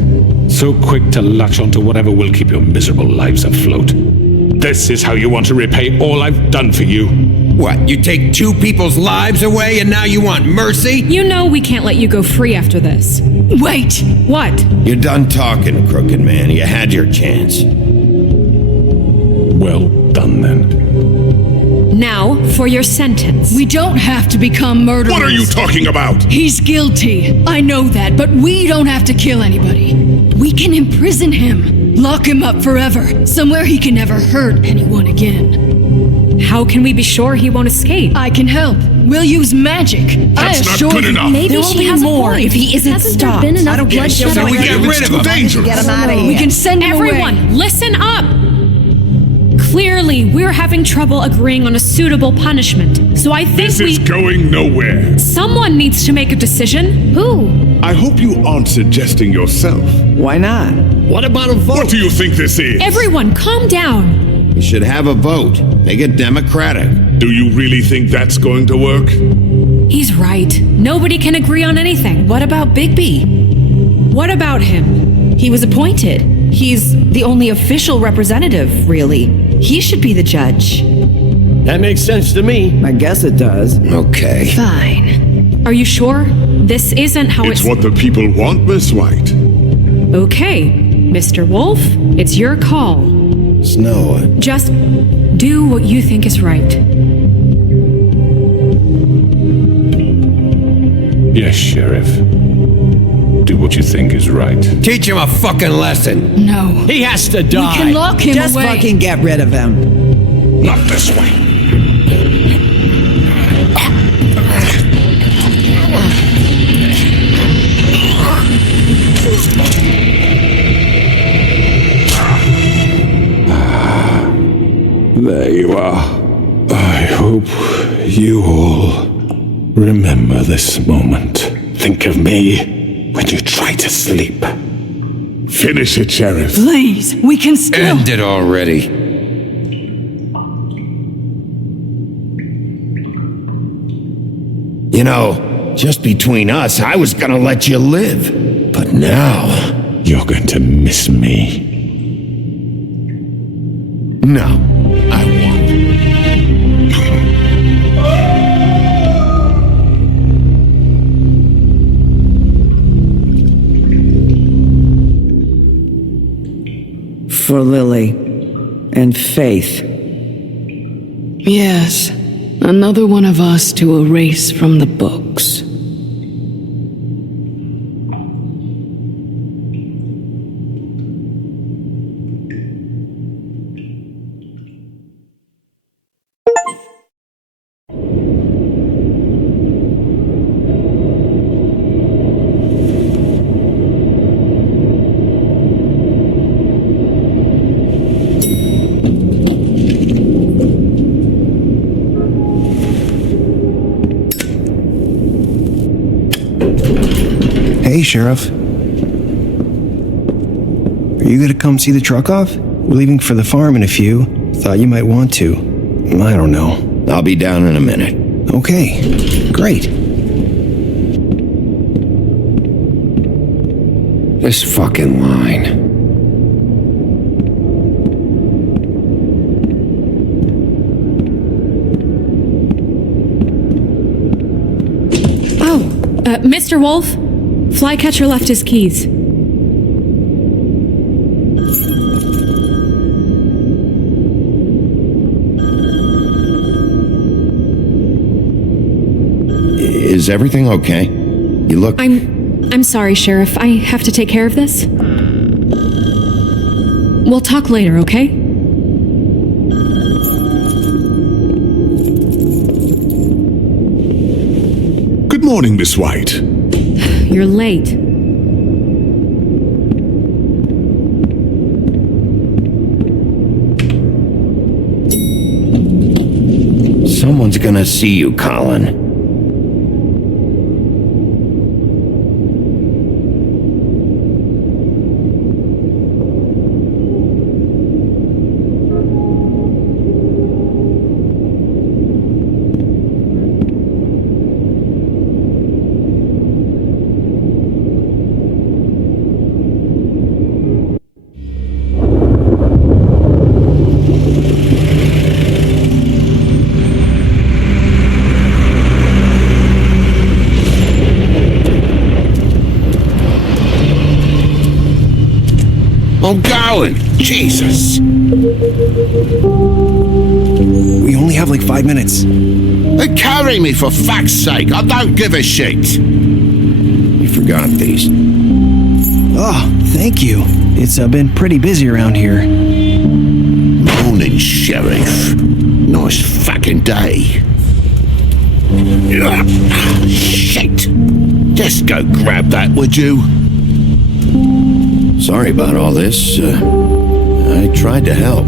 So quick to latch onto whatever will keep your miserable lives afloat. This is how you want to repay all I've done for you. What, you take 2 people's lives away and now you want mercy? You know we can't let you go free after this. Wait! What? You're done talking, crooked man. You had your chance. Well done, then. Now, for your sentence. We don't have to become murderers. What are you talking about? He's guilty. I know that, but we don't have to kill anybody. We can imprison him. Lock him up forever. Somewhere he can never hurt anyone again. How can we be sure he won't escape? I can help. We'll use magic. That's not good enough. Maybe There will she be has more a point. if he isn't Hasn't stopped. there been enough I don't bloodshed? So we get rid of him. Dangerous. Get him out of here. We can send him away. Everyone, listen up! Clearly, we're having trouble agreeing on a suitable punishment. So I think This is going nowhere. someone needs to make a decision. Who? I hope you aren't suggesting yourself. Why not? What about a vote? What do you think this is? Everyone, calm down. We should have a vote. Make it democratic. Do you really think that's going to work? He's right. Nobody can agree on anything. What about Bigby? What about him? He was appointed. He's the only official representative, really. He should be the judge. That makes sense to me. I guess it does. Okay. Fine. Are you sure? This isn't how It's what the people want, Miss White. Okay, Mr. Wolf, it's your call. Snow, Just do what you think is right. Yes, Sheriff. Do what you think is right. Teach him a fucking lesson. No. He has to We die. can lock him Just away. fucking get rid of him. Not this way. There you are. I hope you all remember this moment. Think of me when you try to sleep. Finish it, Sheriff. Please, we can still. End it already. you know, just between us, I was gonna let you live. But now... You're going to miss me. No, I won't. For Lily and Faith. Yes, another one of us to erase from the books. Hey, Sheriff. Are you gonna come see the truck off? We're leaving for the farm in a few. Thought you might want to. I don't know. I'll be down in a minute. Okay, great. This fucking line. Mr. Wolf, Flycatcher left his keys. Is everything okay? You look... I'm sorry, Sheriff. I have to take care of this. We'll talk later, okay? Good morning, Miss White. You're late. Someone's gonna see you, Colin. Oh, Colin! Jesus! We only have like 5 minutes. Carry me, for fuck's sake. I don't give a shit. You forgot these. Oh, thank you. It's been pretty busy around here. Morning, Sheriff. Nice fucking day. Shit. Just go grab that, would you? Sorry about all this. I tried to help.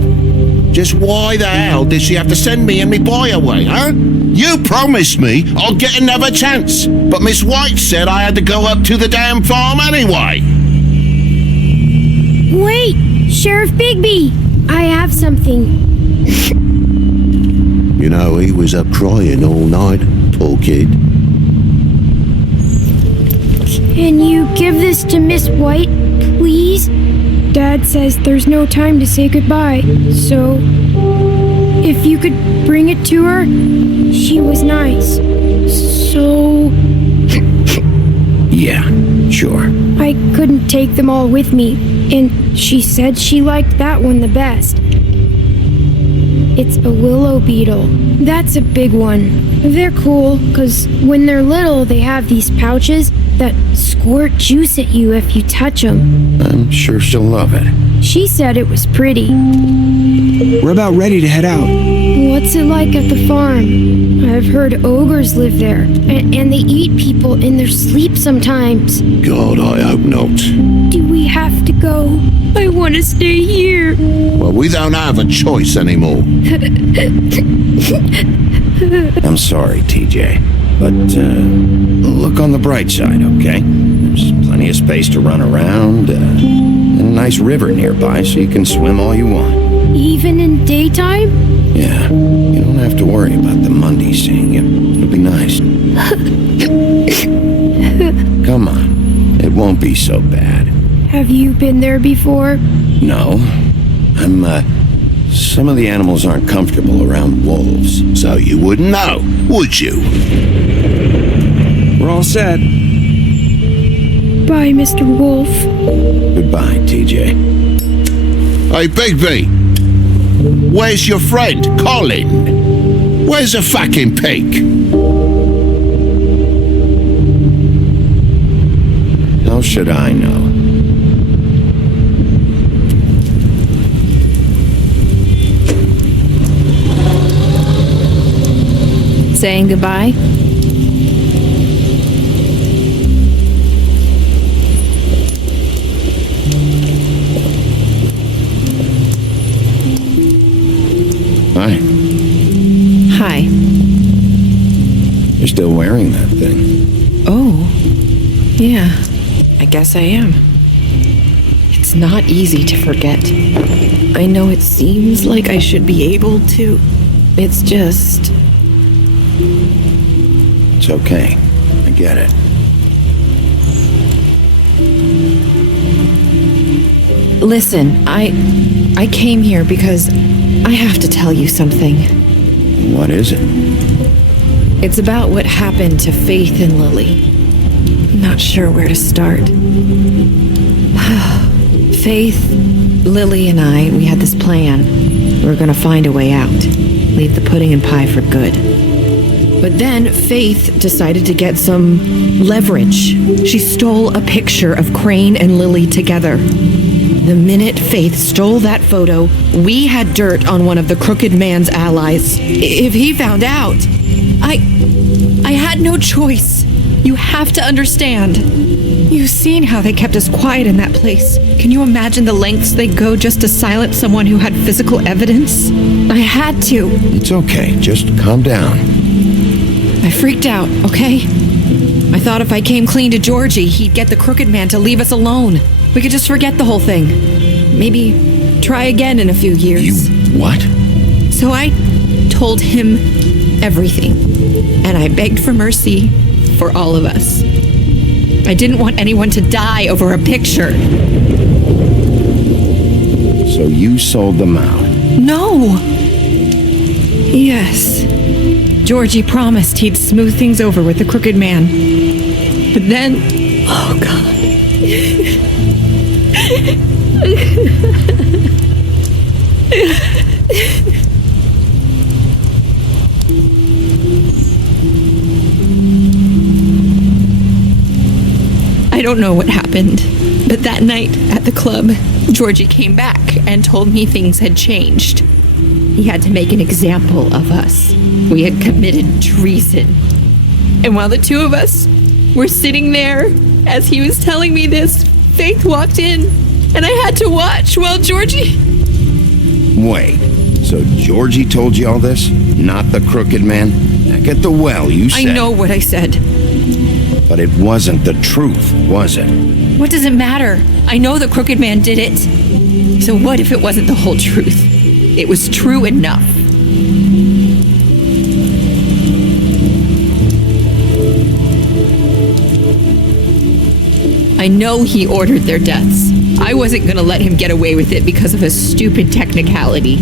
Just why the hell did she have to send me and me boy away, huh? You promised me I'll get another chance, but Miss White said I had to go up to the damn farm anyway. Wait, Sheriff Bigby, I have something. You know, he was up crying all night, poor kid. Can you give this to Miss White, please? Dad says there's no time to say goodbye, so if you could bring it to her, she was nice. So... Yeah, sure. I couldn't take them all with me, and she said she liked that one the best. It's a willow beetle. That's a big one. They're cool, because when they're little, they have these pouches that squirt juice at you if you touch them. I'm sure she'll love it. She said it was pretty. We're about ready to head out. What's it like at the farm? I've heard ogres live there, and they eat people in their sleep sometimes. God, I hope not. Do we have to go? I want to stay here. Well, we don't have a choice anymore. I'm sorry, TJ. But, look on the bright side, okay? There's plenty of space to run around, and a nice river nearby so you can swim all you want. Even in daytime? Yeah, you don't have to worry about the Monday seeing you. It'll be nice. Come on, it won't be so bad. Have you been there before? No, some of the animals aren't comfortable around wolves, so you wouldn't know, would you? We're all set. Bye, Mr. Wolf. Goodbye, TJ. Hey, Bigby! Where's your friend, Colin? Where's the fucking pig? How should I know? Saying goodbye? Hi. Hi. You're still wearing that thing. Oh, yeah. I guess I am. It's not easy to forget. I know it seems like I should be able to. It's just... It's okay. I get it. Listen, I came here because I have to tell you something. What is it? It's about what happened to Faith and Lily. I'm not sure where to start. Faith, Lily, and I, we had this plan. We were gonna find a way out. Leave the pudding and pie for good. But then Faith decided to get some leverage. She stole a picture of Crane and Lily together. The minute Faith stole that photo, we had dirt on one of the crooked man's allies. If he found out, I had no choice. You have to understand. You've seen how they kept us quiet in that place. Can you imagine the lengths they go just to silence someone who had physical evidence? I had to. It's okay. Just calm down. I freaked out, okay? I thought if I came clean to Georgie, he'd get the crooked man to leave us alone. We could just forget the whole thing. Maybe try again in a few years. You what? So I told him everything. And I begged for mercy for all of us. I didn't want anyone to die over a picture. So you sold them out? No. Yes. Georgie promised he'd smooth things over with the crooked man. But then... Oh, God. I don't know what happened, but that night at the club, Georgie came back and told me things had changed. He had to make an example of us. We had committed treason. And while the two of us were sitting there, as he was telling me this, Faith walked in, and I had to watch while Georgie... Wait, so Georgie told you all this? Not the crooked man? Back at the well, you said... I know what I said. But it wasn't the truth, was it? What does it matter? I know the crooked man did it. So what if it wasn't the whole truth? It was true enough. I know he ordered their deaths. I wasn't gonna let him get away with it because of a stupid technicality.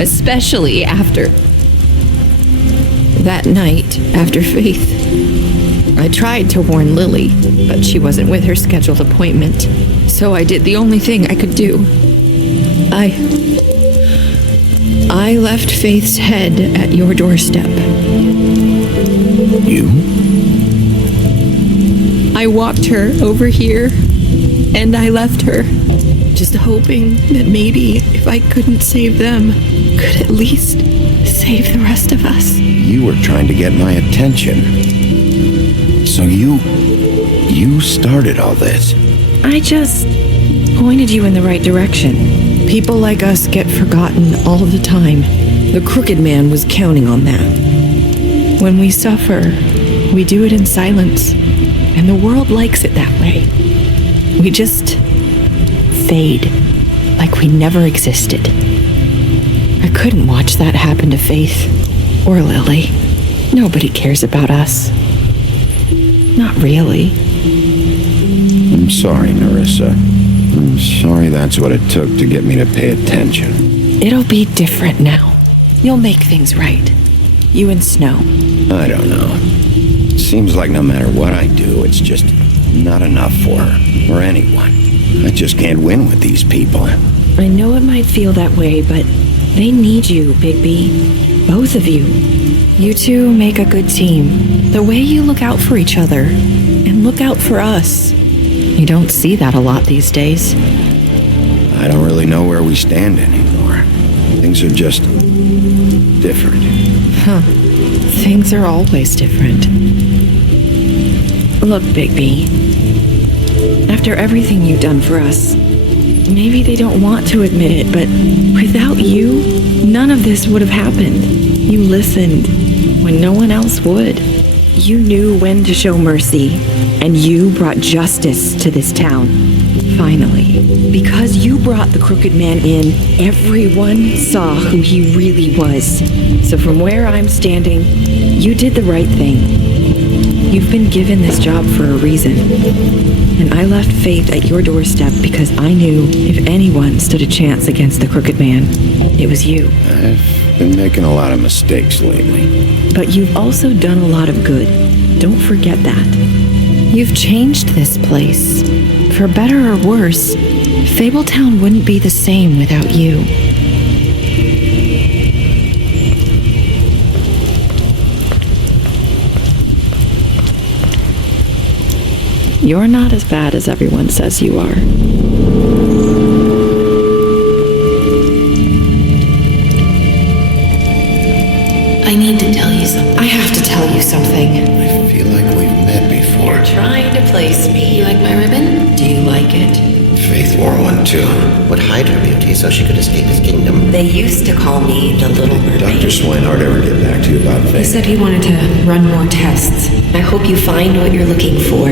Especially after... that night, after Faith. I tried to warn Lily, but she wasn't with her scheduled appointment. So I did the only thing I could do. I left Faith's head at your doorstep. You? I walked her over here, and I left her, just hoping that maybe if I couldn't save them, could at least save the rest of us. You were trying to get my attention. So you started all this. I just pointed you in the right direction. People like us get forgotten all the time. The crooked man was counting on that. When we suffer, we do it in silence, and the world likes it that way. We just fade, like we never existed. I couldn't watch that happen to Faith or Lily. Nobody cares about us. Not really. I'm sorry, Nerissa. I'm sorry that's what it took to get me to pay attention. It'll be different now. You'll make things right. You and Snow. I don't know. Seems like no matter what I do, it's just not enough for her, or anyone. I just can't win with these people. I know it might feel that way, but they need you, Bigby. Both of you. You two make a good team. The way you look out for each other, and look out for us. You don't see that a lot these days. I don't really know where we stand anymore. Things are just different. Huh. Things are always different. Look, Bigby. After everything you've done for us, maybe they don't want to admit it, but without you, none of this would have happened. You listened when no one else would. You knew when to show mercy, and you brought justice to this town. Finally. Because you brought the crooked man in, everyone saw who he really was. So from where I'm standing, you did the right thing. You've been given this job for a reason. And I left Faith at your doorstep because I knew if anyone stood a chance against the crooked man, it was you. I've been making a lot of mistakes lately. But you've also done a lot of good. Don't forget that. You've changed this place. For better or worse, Fabletown wouldn't be the same without you. You're not as bad as everyone says you are. I need to tell you something. I have to tell you something. I feel like we've met before. You're trying to place me. You like my ribbon? Do you like it? Faith wore one too. Would hide her beauty so she could escape his kingdom. They used to call me the Little Mermaid. Dr. Swinehart ever get back to you about Faith? He said he wanted to run more tests. I hope you find what you're looking for.